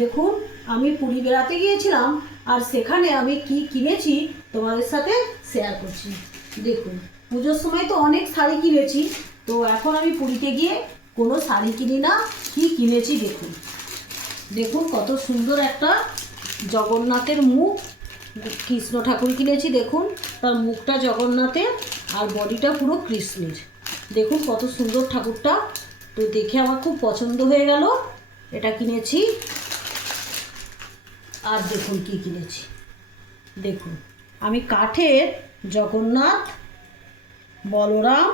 দেখুন, আমি পুরী বেড়াতে গিয়েছিলাম আর সেখানে আমি কি কিনেছি তোমাদের সাথে শেয়ার করছি। দেখুন, পুজোর সময় তো অনেক শাড়ি কিনেছি, তো এখন আমি পুরীতে গিয়ে কোনো শাড়ি কিনি না, কি কিনেছি দেখুন। দেখুন কত সুন্দর একটা জগন্নাথের মুখ, কৃষ্ণ ঠাকুর কিনেছি। দেখুন তার মুখটা জগন্নাথের আর বডিটা পুরো কৃষ্ণের। দেখুন কত সুন্দর ঠাকুরটা, তো দেখে আমার খুব পছন্দ হয়ে গেল, এটা কিনেছি। আর দেখুন কি কিনেছি, দেখুন আমি কাঠের জগন্নাথ, বলরাম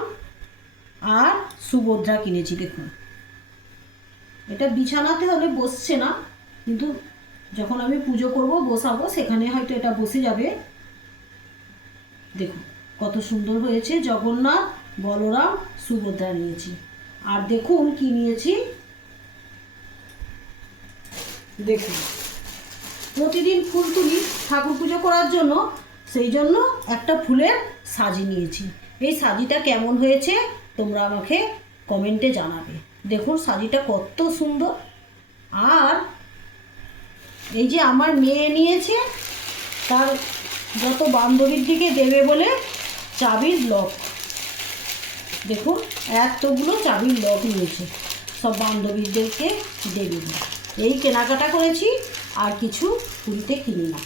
আর সুভদ্রা কিনেছি। দেখুন এটা বিছানাতে হলে বসছে না, কিন্তু যখন আমি পুজো করব বসাবো সেখানে হয়তো এটা বসে যাবে। দেখুন কত সুন্দর হয়েছে, জগন্নাথ, বলরাম, সুভদ্রা নিয়েছি। আর দেখুন কি নিয়েছি, দেখুন প্রতিদিন ফুল তুলি ঠাকুর পুজো করার জন্য, সেই জন্য একটা ফুলের সাজি নিয়েছি। এই সাজিটা কেমন হয়েছে তোমরা আমাকে কমেন্টে জানাবে। দেখুন সাজিটা কত সুন্দর। আর এই যে আমার মেয়ে নিয়েছে তার যত বান্ধবীর দিকে দেবে বলে চাবির লক। দেখুন এতগুলো চাবির লক নিয়েছে, সব বান্ধবীদেরকে দেবে। এই কেনাকাটা করেছি, আর কিছু পুরীতে কিনি না।